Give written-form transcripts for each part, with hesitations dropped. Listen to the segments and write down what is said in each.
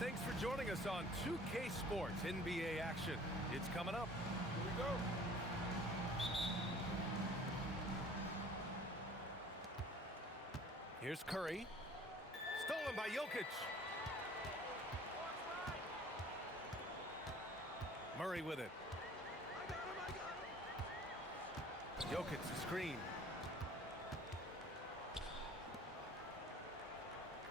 thanks for joining us on 2K Sports NBA action. It's coming up. Here we go. Here's Curry. Stolen by Jokic. Murray with it. Jokic, the screen.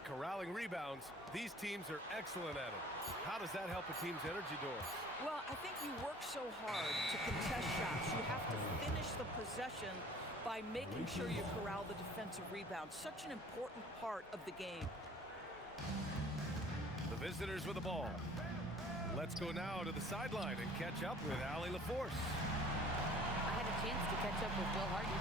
Corralling rebounds. These teams are excellent at it. How does that help a team's energy, Doris? Well, I think you work so hard to contest shots. You have to finish the possession by making sure you corral the defensive rebound. Such an important part of the game. The visitors with the ball. Let's go now to the sideline and catch up with Allie LaForce. I had a chance to catch up with Will Hardy.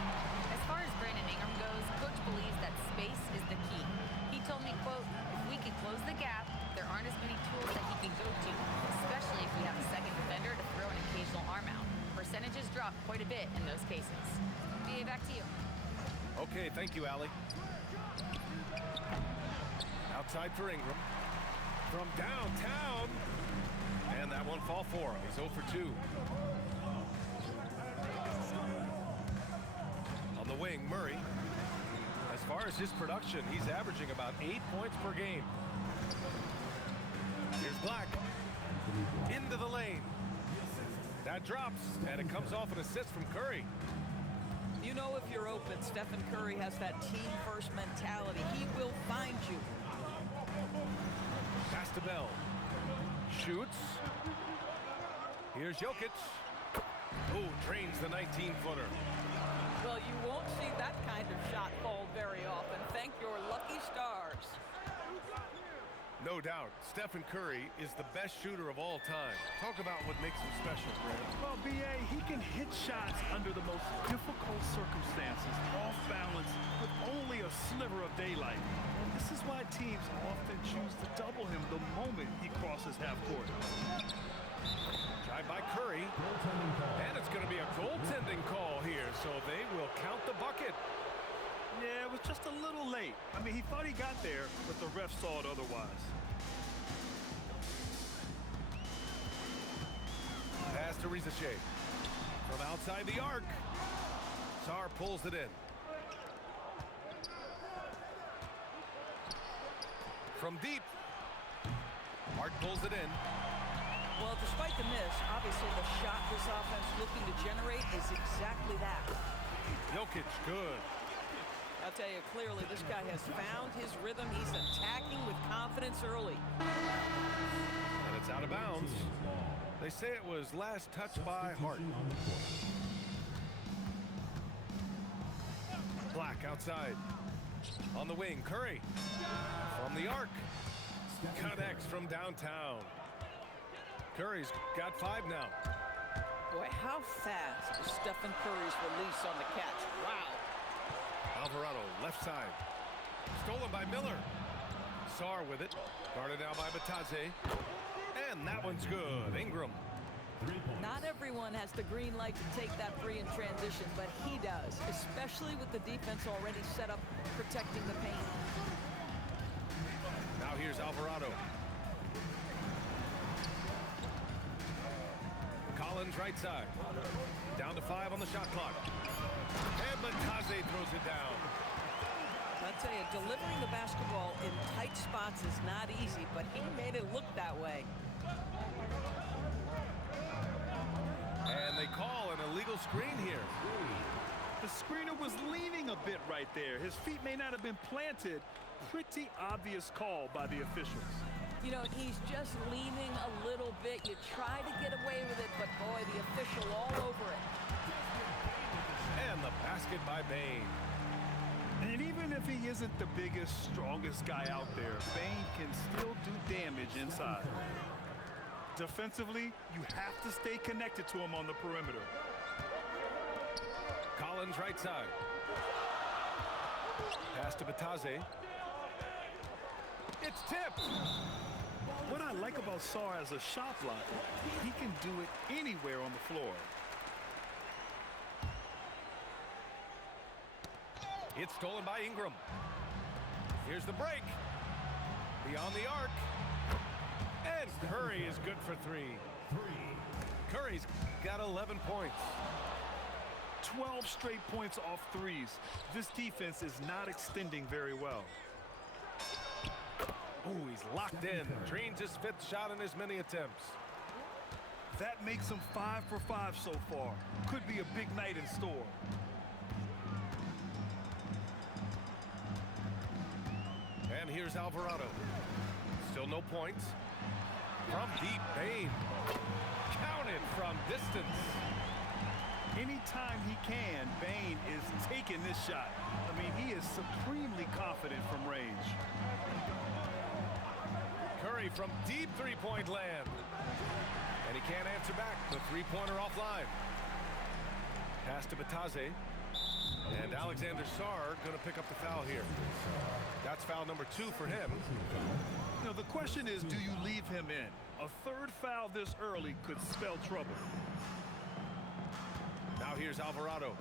As far as Brandon Ingram goes, Coach believes that space is the key. He told me, quote, if we can close the gap, there aren't as many tools that he can go to, especially if we have a second defender to throw an occasional arm out. Percentages drop quite a bit in those cases. BA, back to you. Okay, thank you, Allie. Outside for Ingram. From downtown. And that won't fall for him. He's 0 for 2. On the wing, Murray. As far as his production, he's averaging about 8 points per game. Here's Black. Into the lane. That drops, and it comes off an assist from Curry. You know if you're open, Stephen Curry has that team-first mentality. He will find you. Pass to Bell. Shoots. Here's Jokic. Oh, drains the 19-footer. Well, you won't see that kind of shot fall very often. Thank your lucky stars. No doubt, Stephen Curry is the best shooter of all time. Talk about what makes him special, Brad. Well, B.A., he can hit shots under the most difficult circumstances, off balance, with only a sliver of daylight. And this is why teams often choose to double him the moment he crosses half court. Drive by Curry, and it's going to be a goaltending call here, so they will count the bucket. Yeah, it was just a little late. I mean, he thought he got there, but the ref saw it otherwise. Pass to Rizachet. From outside the arc. Sarr pulls it in. From deep. Hart pulls it in. Well, despite the miss, obviously the shot this offense looking to generate is exactly that. Jokic, good. I'll tell you clearly, this guy has found his rhythm. He's attacking with confidence early. And it's out of bounds. They say it was last touched by Hart. Black outside. On the wing, Curry. From the arc. Connects from downtown. Curry's got 5 now. Boy, how fast is Stephen Curry's release on the catch. Wow. Alvarado, left side. Stolen by Miller. Sarr with it. Guarded now by Batadze. And that one's good. Ingram. Not everyone has the green light to take that three in transition, but he does, especially with the defense already set up protecting the paint. Now here's Alvarado. Collins right side. Down to 5 on the shot clock. And Batadze throws it down. I'll tell you, delivering the basketball in tight spots is not easy, but he made it look that way. And they call an illegal screen here. The screener was leaning a bit right there. His feet may not have been planted. Pretty obvious call by the officials. You know, he's just leaning a little bit. You try to get away with it, but boy, the official all over it. And the basket by Bane. And even if he isn't the biggest, strongest guy out there, Bane can still do damage inside. Defensively, you have to stay connected to him on the perimeter. Collins right side. Pass to Batadze. It's tipped. What I like about Sarr as a shot blocker, he can do it anywhere on the floor. It's stolen by Ingram. Here's the break. Beyond the arc. And Curry is good for 3. Curry's got 11 points. 12 straight points off threes. This defense is not extending very well. Ooh, he's locked in. Drains his 5th shot in as many attempts. That makes him 5 for 5 so far. Could be a big night in store. And here's Alvarado. Still no points. From deep, Bane. Counted from distance. Anytime he can, Bane is taking this shot. I mean, he is supremely confident from range. Curry from deep 3-point land. And he can't answer back. The 3-pointer offline. Pass to Batase. And Alexander Sarr going to pick up the foul here. That's foul number 2 for him. Now, the question is, do you leave him in? A 3rd foul this early could spell trouble. Now here's Alvarado.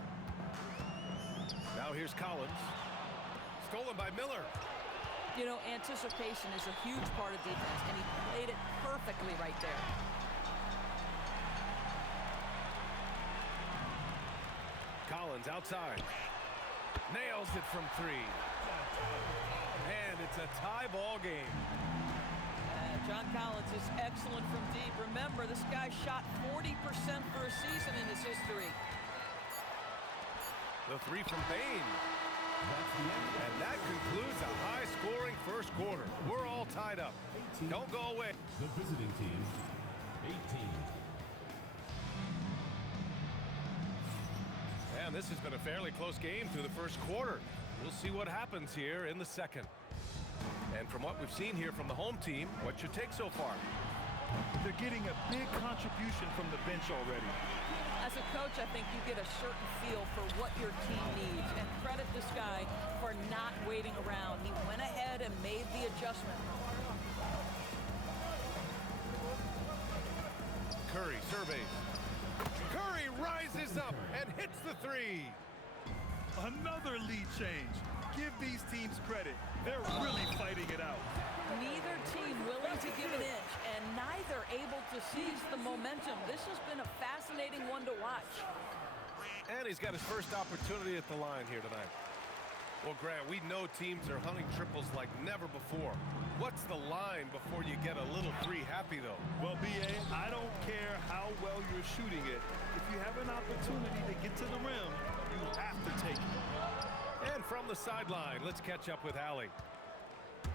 Now here's Collins. Stolen by Miller. You know, anticipation is a huge part of defense, and he played it perfectly right there. Collins outside. Nails it from 3. And it's a tie ball game. John Collins is excellent from deep. Remember, this guy shot 40% for a season in his history. The 3 from Bane. And that concludes a high-scoring first quarter. We're all tied up. Don't go away. The visiting team, 18. And this has been a fairly close game through the first quarter. We'll see what happens here in the second. And from what we've seen here from the home team, what's your take so far? They're getting a big contribution from the bench already. As a coach, I think you get a certain feel for what your team needs. And credit this guy for not waiting around. He went ahead and made the adjustment. Curry surveys. Curry rises up and hits the 3. Another lead change. Give these teams credit. They're really fighting it out. Neither team willing to give an inch, and neither able to seize the momentum. This has been a fascinating one to watch. And he's got his first opportunity at the line here tonight. Well, Grant, we know teams are hunting triples like never before. What's the line before you get a little 3 happy, though? Well, B.A., I don't care how well you're shooting it. If you have an opportunity to get to the rim, you have to take it. And from the sideline, let's catch up with Allie.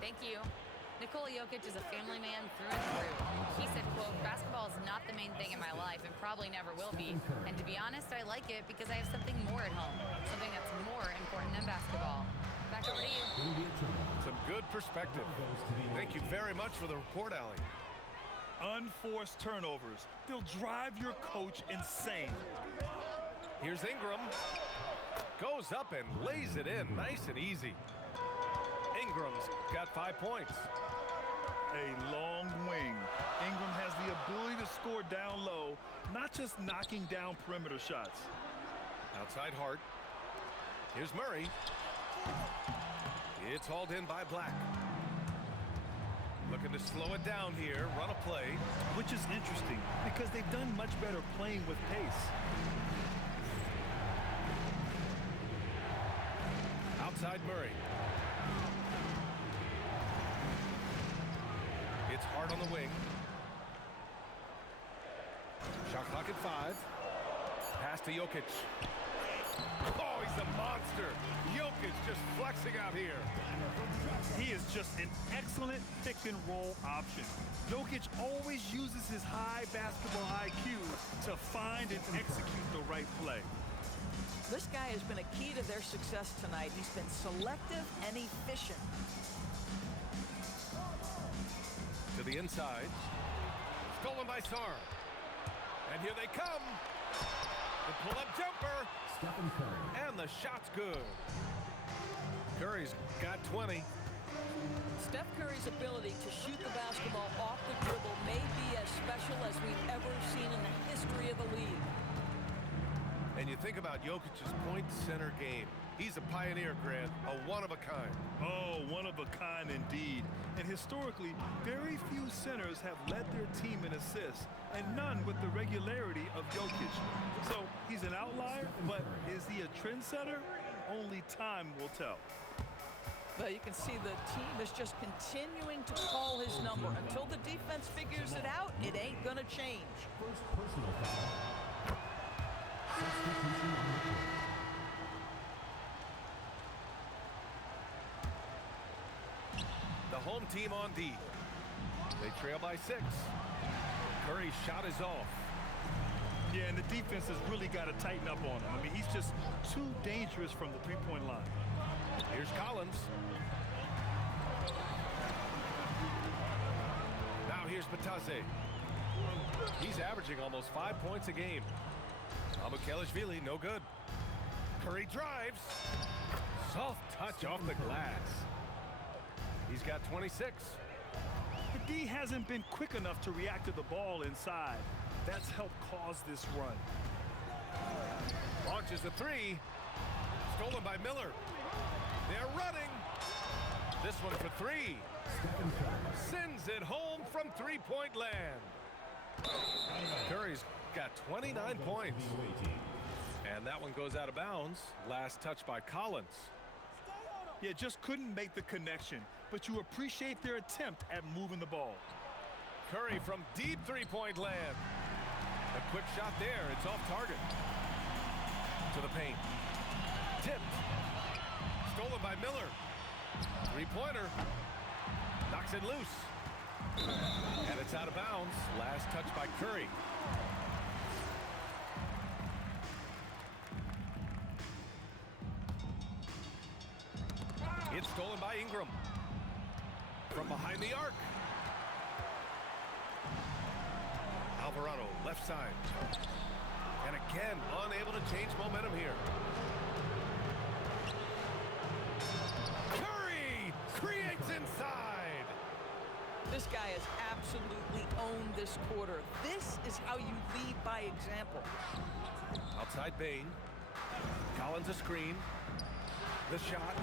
Thank you. Nikola Jokic is a family man through and through. He said, quote, "Basketball is not the main thing in my life and probably never will be. And to be honest, I like it because I have something more at home, something that's more important than basketball." Back over to you. Some good perspective. Thank you very much for the report, Allie. Unforced turnovers. They'll drive your coach insane. Here's Ingram. Goes up and lays it in nice and easy. Ingram's got 5 points. A long wing. Ingram has the ability to score down low, not just knocking down perimeter shots. Outside Hart. Here's Murray. It's hauled in by Black. Looking to slow it down here, run a play. Which is interesting because they've done much better playing with pace. Outside Murray. It's Hart on the wing. Shot clock at 5. Pass to Jokic. Oh, he's a monster. Jokic just flexing out here. He is just an excellent pick-and-roll option. Jokic always uses his high basketball IQ to find and execute the right play. This guy has been a key to their success tonight. He's been selective and efficient. To the inside. Stolen by Sarr. And here they come. The pull-up jumper. Stephen Curry. And the shot's good. Curry's got 20. Steph Curry's ability to shoot the basketball off the dribble may be as special as we've ever seen in the history of the league. And you think about Jokic's point center game. He's a pioneer, Grant, a one-of-a-kind. Oh, one of a kind indeed. And historically, very few centers have led their team in assists, and none with the regularity of Jokic. So he's an outlier, but is he a trendsetter? Only time will tell. But you can see the team is just continuing to call his number. Until the defense figures it out, it ain't going to change. First personal foul. Substitution on the court. The home team on D. They trail by 6. Curry's shot is off. Yeah, and the defense has really got to tighten up on him. I mean, he's just too dangerous from the three-point line. Here's Collins. Now here's Batase. He's averaging almost 5 points a game. Mamukelashvili, no good. Curry drives. Soft touch off the glass. He's got 26. The D hasn't been quick enough to react to the ball inside. That's helped cause this run. Launches the 3. Stolen by Miller. They're running. This one for 3. Sends it home from three-point land. Curry's got 29 points. And that one goes out of bounds. Last touch by Collins. Yeah, just couldn't make the connection, but you appreciate their attempt at moving the ball. Curry from deep three-point land. A quick shot there. It's off target. To the paint. Tipped. Stolen by Miller. Three-pointer. Knocks it loose. And it's out of bounds. Last touch by Curry. It's stolen by Ingram. From behind the arc. Alvarado, left side. And again, unable to change momentum here. Curry creates inside. This guy has absolutely owned this quarter. This is how you lead by example. Outside Bane. Collins a screen. The shot.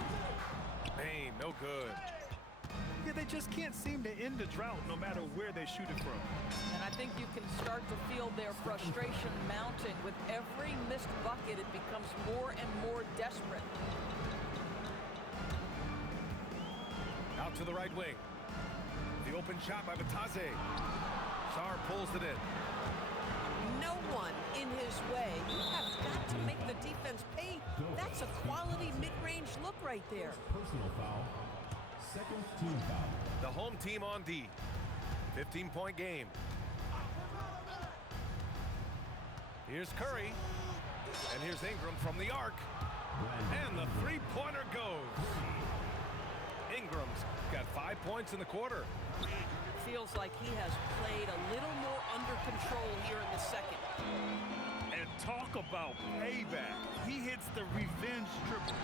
Bane, no good. Yeah, they just can't seem to end the drought no matter where they shoot it from. And I think you can start to feel their frustration mounting. With every missed bucket, it becomes more and more desperate. Out to the right wing. The open shot by Batase. Sarr pulls it in. No one in his way. You have got to make the defense pay. That's a quality mid-range look right there. Personal foul. Second team foul. The home team on D. 15-point game. Here's Curry. And here's Ingram from the arc. And the three-pointer goes. Ingram's got 5 points in the quarter. Feels like he has played a little more under control here in the second. And talk about payback. He hits the revenge triple.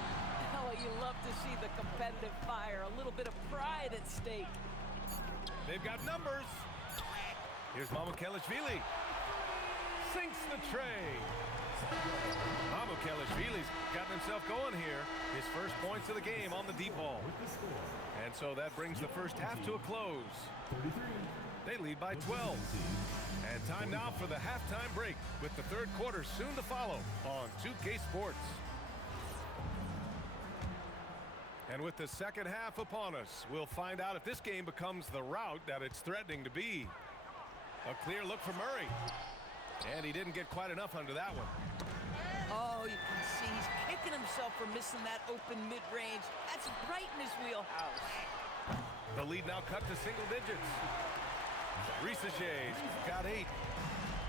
Oh, you love to see the competitive fire. A little bit of pride at stake. They've got numbers. Here's Mamukelashvili. Sinks the tray. Mamukelashvili's gotten himself going here. His first points of the game on the deep ball. And so that brings the first half to a close. They lead by 12. And time now for the halftime break, with the third quarter soon to follow on 2K Sports. And with the second half upon us, we'll find out if this game becomes the rout that it's threatening to be. A clear look for Murray. And he didn't get quite enough under that one. Oh, you can see he's kicking himself for missing that open mid-range. That's right in his wheelhouse. The lead now cut to single digits. Risaché's got 8.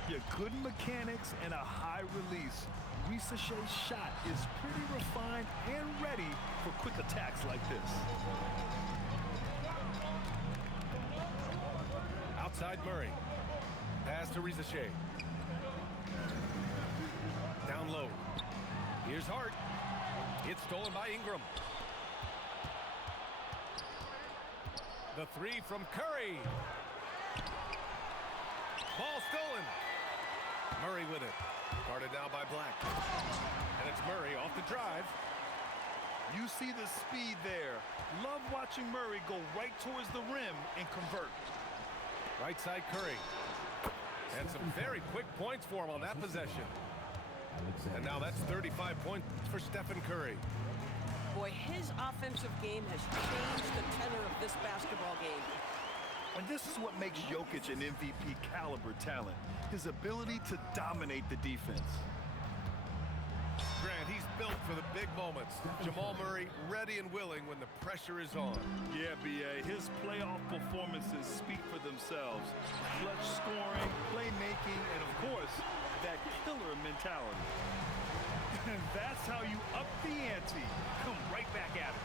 Yeah, good mechanics and a high release. Risaché's shot is pretty refined and ready for quick attacks like this. Outside Murray. Pass to Risaché. Down low. Here's Hart. It's stolen by Ingram. The 3 from Curry. Ball stolen. Murray with it. Guarded now by Black. And it's Murray off the drive. You see the speed there. Love watching Murray go right towards the rim and convert. Right side Curry. And some very quick points for him on that possession. And now that's 35 points for Stephen Curry. Boy, his offensive game has changed the tenor of this basketball game. And this is what makes Jokic an MVP caliber talent. His ability to dominate the defense. Grant, he's built for the big moments. Jamal Murray ready and willing when the pressure is on. Yeah, B.A. His playoff performances speak for themselves. Clutch scoring, playmaking, and of course, that killer mentality. And that's how you up the ante. Come right back at it.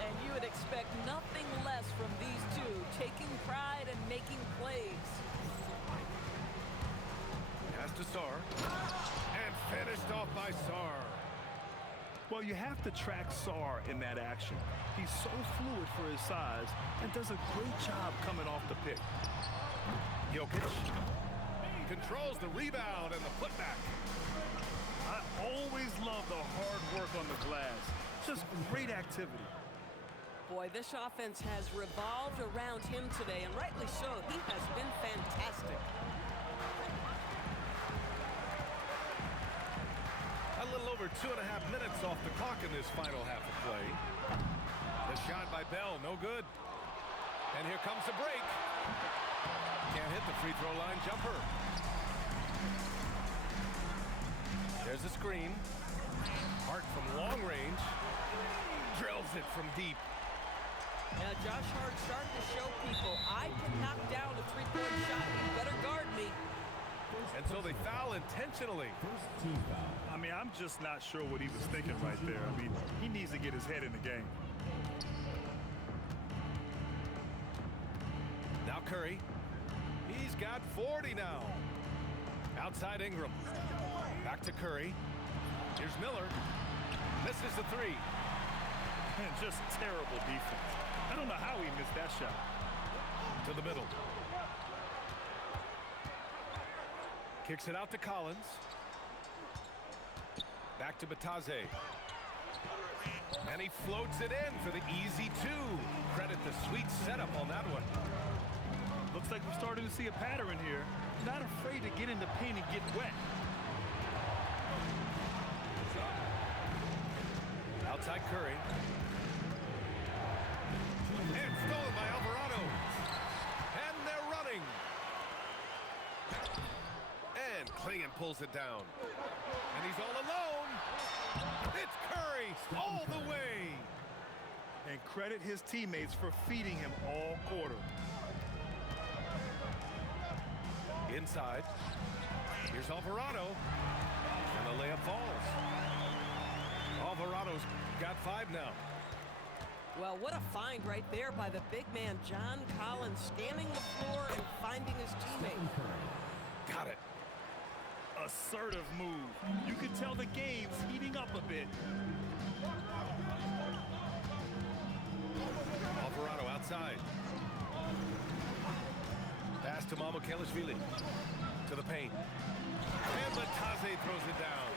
And you would expect nothing less from these two, taking pride and making plays. Pass to Sarr. And finished off by Sarr. Well, you have to track Sarr in that action. He's so fluid for his size and does a great job coming off the pick. Jokic controls the rebound and the putback. I always love the hard work on the glass. Just great activity. Boy, this offense has revolved around him today, and rightly so. He has been fantastic. A little over 2.5 minutes off the clock in this final half of play. The shot by Bell, no good. And here comes the break. Can't hit the free throw line jumper. There's a screen. Hart from long range. Drills it from deep. Now, Josh Hart starting to show people, I can knock down a three-point shot. You better guard me. And so they foul intentionally. First team foul. I mean, I'm just not sure what he was thinking right there. I mean, he needs to get his head in the game. Now Curry. He's got 40 now. Outside Ingram. Back to Curry. Here's Miller. Misses the three. Man, just terrible defense. I don't know how he missed that shot. To the middle. Kicks it out to Collins. Back to Batase. And he floats it in for the easy two. Credit the sweet setup on that one. Looks like we're starting to see a pattern here. Not afraid to get in the paint and get wet. Outside Curry. And stolen by Alvarado. And they're running. And Clingan pulls it down. And he's all alone. It's Curry all the way. And credit his teammates for feeding him all quarter. Inside. Here's Alvarado. And the layup falls. Alvarado's got 5 now. Well, what a find right there by the big man, John Collins, scanning the floor and finding his teammate. Got it. Assertive move. You can tell the game's heating up a bit. Alvarado outside. Pass to Mamukelashvili. To the paint. And Batase throws it down.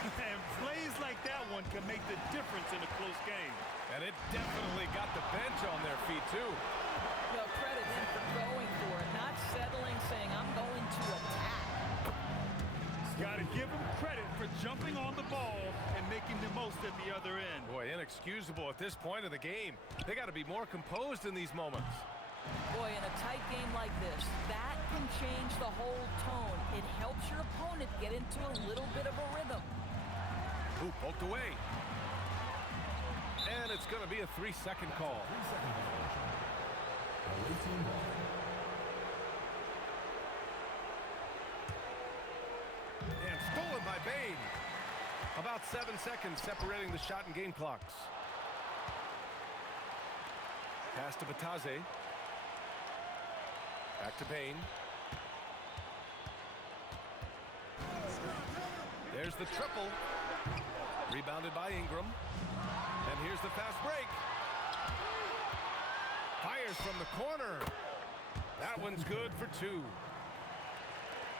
And plays like that one can make the difference in a close game. And it definitely got the bench on their feet, too. No, credit him for going for it, not settling, saying, I'm going to attack. Got to give him credit for jumping on the ball and making the most at the other end. Boy, inexcusable at this point of the game. They got to be more composed in these moments. Boy, in a tight game like this, that can change the whole tone. It helps your opponent get into a little bit of a rhythm. Ooh, poked away. And it's going to be a 3-second call. 3-second violation. Away team ball. And stolen by Bane. About 7 seconds separating the shot and game clocks. Pass to Batase. Back to Bane. There's the triple. Rebounded by Ingram. And here's the fast break. Fires from the corner. That one's good for 2.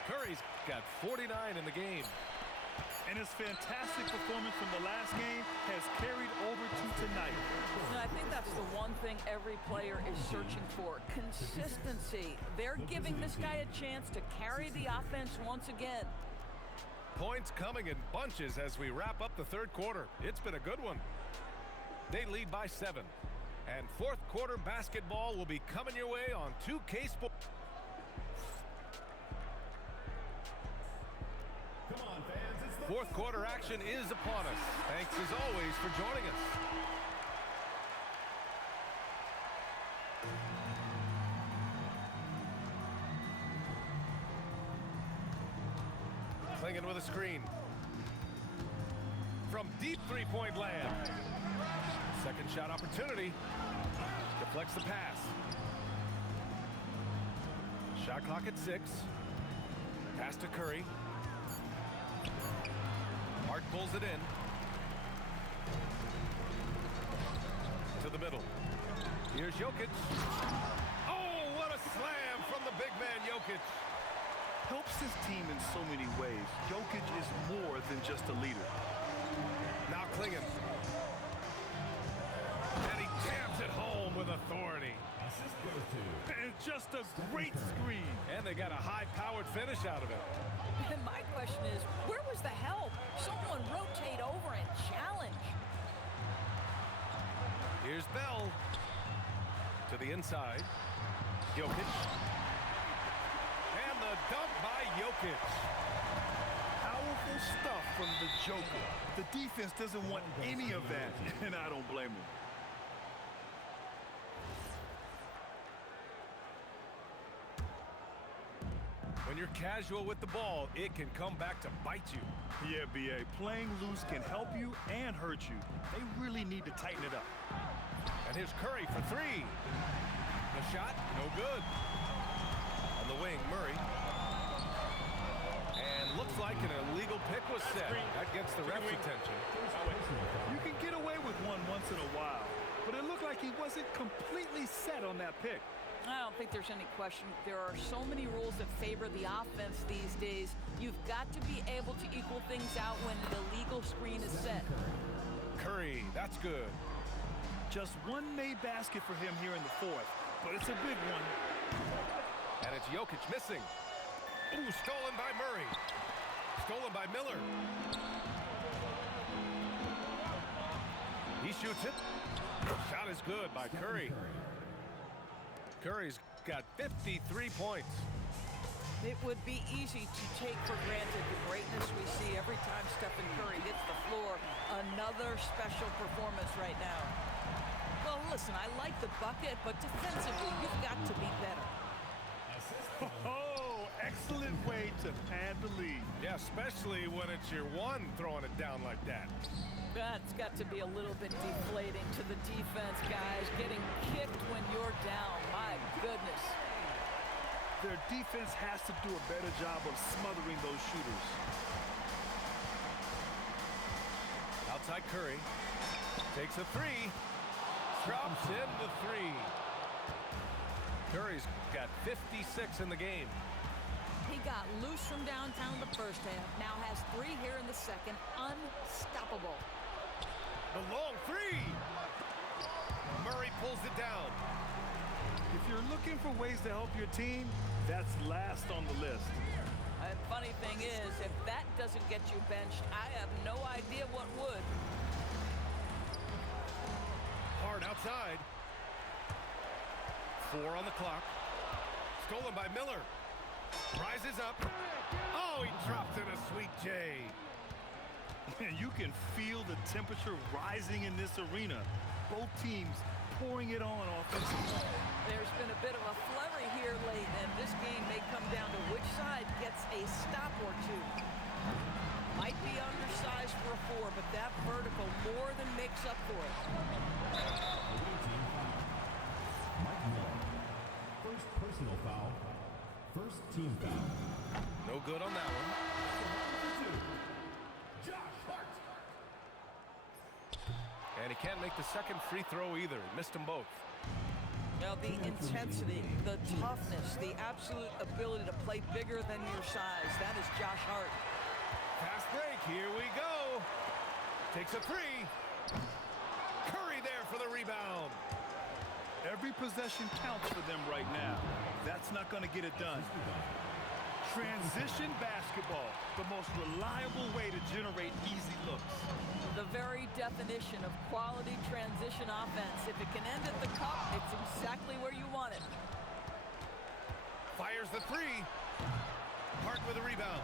Curry's got 49 in the game. And his fantastic performance from the last game has carried over to tonight. And I think that's the one thing every player is searching for, consistency. They're giving this guy a chance to carry the offense once again. Points coming in bunches as we wrap up the third quarter. It's been a good one. They lead by 7. And fourth quarter basketball will be coming your way on 2K Sports. Come on, fans. It's the Fourth quarter action is upon us. Thanks as always for joining us. Klingon with a screen. From deep three-point land. Second shot opportunity. Deflects the pass. Shot clock at 6. Pass to Curry. Hart pulls it in. To the middle. Here's Jokic. Oh, what a slam from the big man Jokic. Helps his team in so many ways. Jokic is more than just a leader. Now Klingon. And he jams it home with authority. assist goes to. And just a great screen. And they got a high-powered finish out of it. And my question is, where was the help? Someone rotate over and challenge. Here's Bell. To the inside. Jokic. And the dunk by Jokic. Powerful stuff from the Joker. The defense doesn't want any of that, and I don't blame him. When you're casual with the ball, it can come back to bite you. Yeah, B.A., playing loose can help you and hurt you. They really need to tighten it up. And here's Curry for 3. The shot, no good. On the wing, Murray. And looks like an illegal pick was set. That gets the ref's attention. You can get away with one once in a while, but it looked like he wasn't completely set on that pick. I don't think there's any question. There are so many rules that favor the offense these days. You've got to be able to equal things out when the legal screen is set. Curry, that's good. Just one made basket for him here in the fourth, but it's a big one. And it's Jokic missing. Ooh, stolen by Murray. Stolen by Miller. He shoots it. Shot is good by Curry. Curry's got 53 points. It would be easy to take for granted the greatness we see every time Stephen Curry hits the floor. Another special performance right now. Well, listen, I like the bucket, but defensively, you've got to be better. Oh, excellent way to pad the lead. Yeah, especially when it's your one throwing it down like that. That's got to be a little bit deflating to the defense, guys. Getting kicked when you're down, my goodness. Their defense has to do a better job of smothering those shooters. Outside Curry. Takes a 3. Drops in the 3. Curry's got 56 in the game. He got loose from downtown the first half. Now has 3 here in the second. Unstoppable. The long 3. Murray pulls it down. If you're looking for ways to help your team, that's last on the list. And funny thing is, if that doesn't get you benched, I have no idea what would. Hard outside. 4 on the clock. Stolen by Miller. Rises up. Oh, he dropped in a sweet J. And you can feel the temperature rising in this arena. Both teams pouring it on offensively. There's been a bit of a flurry here late, and this game may come down to which side gets a stop or two. Might be undersized for a 4, but that vertical more than makes up for it. Mike Miller. First personal foul. First team foul. No good on that one. Josh Hart. And he can't make the second free throw either. He missed them both. Now, the intensity, the toughness, the absolute ability to play bigger than your size, that is Josh Hart. Fast break. Here we Takes a three. Curry there for the rebound. Every possession counts for them right now. That's not going to get it done. Transition basketball, the most reliable way to generate easy looks. The very definition of quality transition offense. If it can end at the cup, it's exactly where you want it. Fires the three. Hart with a rebound.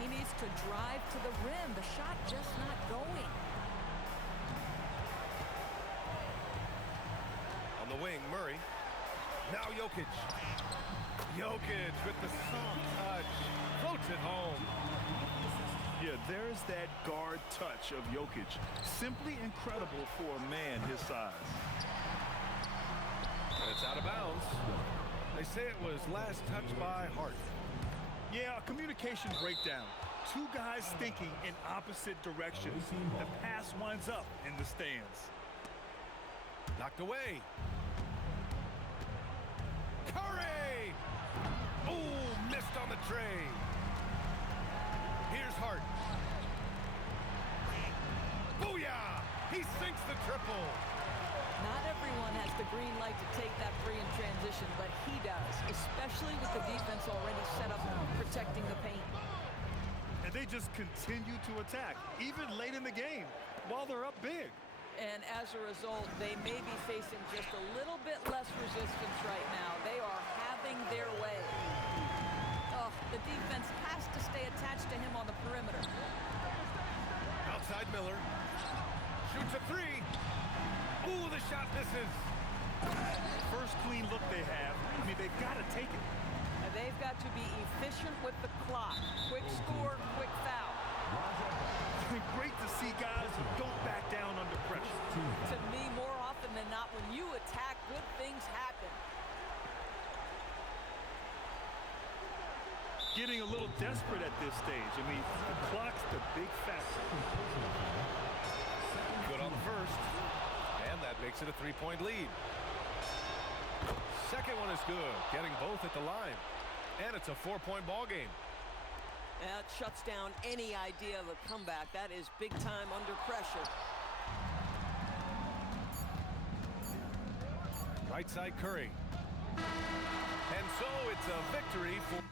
He needs to drive to the rim. The shot just not going. On the wing, Murray. Now Jokic. Jokic with the soft touch. Floats it home. Yeah, there's that guard touch of Jokic. Simply incredible for a man his size. And it's out of bounds. They say it was last touched by Hart. Yeah, a communication breakdown. Two guys thinking in opposite directions. The pass winds up in the stands. Knocked away. Curry! Ooh, missed on the tray. Here's Hart. Booyah! He sinks the triple. Not everyone has the green light to take that three in transition, but he does, especially with the defense already set up protecting the paint. And they just continue to attack, even late in the game, while they're up big. And as a result, they may be facing just a little bit less resistance right now. They are having their way. Oh, the defense has to stay attached to him on the perimeter. Outside Miller. Shoots a three. Ooh, the shot misses. First clean look they have. I mean, they've got to take it. And they've got to be efficient with the clock. Quick score, quick foul. Great to see guys who don't back down under pressure. To me, more often than not, when you attack, good things happen. Getting a little desperate at this stage. I mean, the clock's the big factor. Good on the first. And that makes it a three-point lead. Second one is good. Getting both at the line. And it's a four-point ball game. That shuts down any idea of a comeback. That is big time under pressure. Right side Curry. And so it's a victory for...